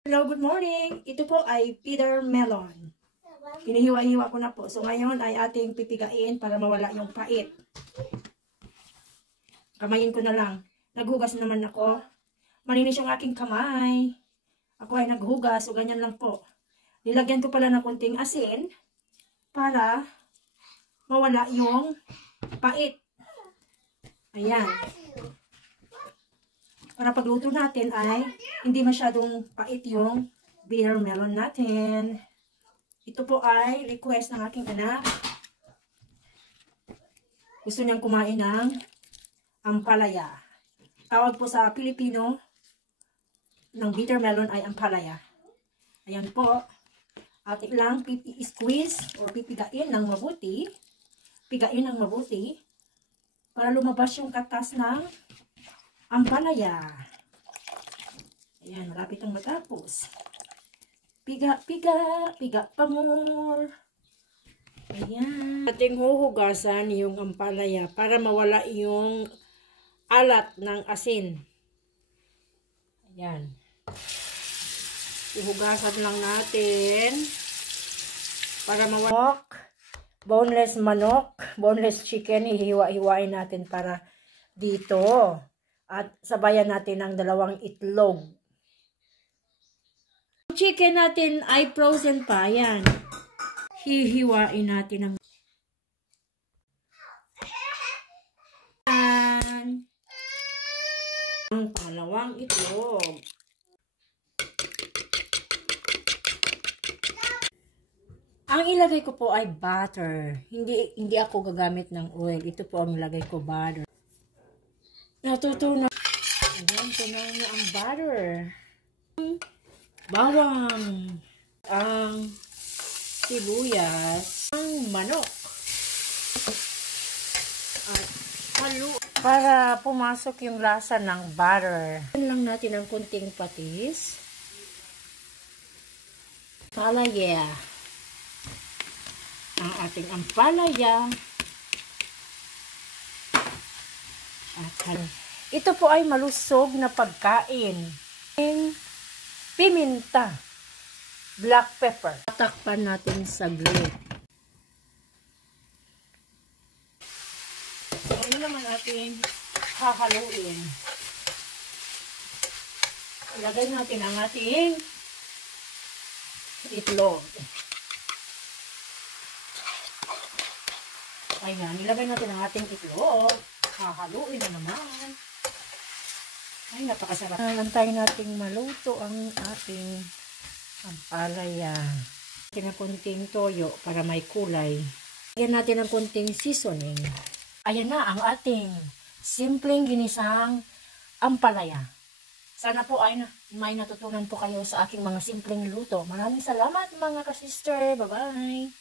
Hello, good morning. Ito po ay Peter Melon. Hinihiwa-hiwa ko na po. So ngayon ay ating pipigain para mawala yung pait. Kamayin ko na lang. Naghugas naman ako. Malinis yung aking kamay. Ako ay naghugas. So ganyan lang po. Nilagyan ko pala ng konting asin para mawala yung pait. Ayan. Para pagluto natin ay hindi masyadong pait yung bitter melon natin. Ito po ay request ng aking anak. Gusto niyang kumain ng ampalaya. Tawag po sa Pilipino ng bitter melon ay ampalaya. Ayan po. Atin lang squeeze or pipigain ng mabuti. Pigain ng mabuti para lumabas yung katas ng ampalaya. Ayan, malapit ang matapos. Piga pa more. Ayan. Ating huhugasan yung ampalaya para mawala yung alat ng asin. Ayan. Huhugasan lang natin para mawala. Boneless manok, boneless chicken, hihiwa-hiwain natin para dito. At sabayan natin ng 2 itlog. Ang chicken natin ay frozen pa. Yan. Hihiwain natin ng ang 2 itlog. Ang ilagay ko po ay butter. Hindi ako gagamit ng oil. Ito po ang ilagay ko, butter. Natutunan. Ayan, tunaw niyo ang butter. Bawang. Ang sibuyas. Ang manok. At halo. Para pumasok yung lasa ng butter. Ayan lang natin ang kunting patis. Ampalaya. Ang ating ampalaya. Ito po ay malusog na pagkain. Piminta. Black pepper. Tatakpan natin saglit. So, ano naman ating hahaluin? Ilagay natin ang ating itlog. Ayan, ilagay natin ang ating itlog. Hahaluin na naman. Ay, napakasarap. Antayin nating maluto ang ating ampalaya. Natin ng konting toyo para may kulay. Lagyan natin ng konting seasoning. Ayan na ang ating simpleng ginisang ampalaya. Sana po ay may natutunan po kayo sa aking mga simpleng luto. Maraming salamat mga ka-sister. Bye-bye!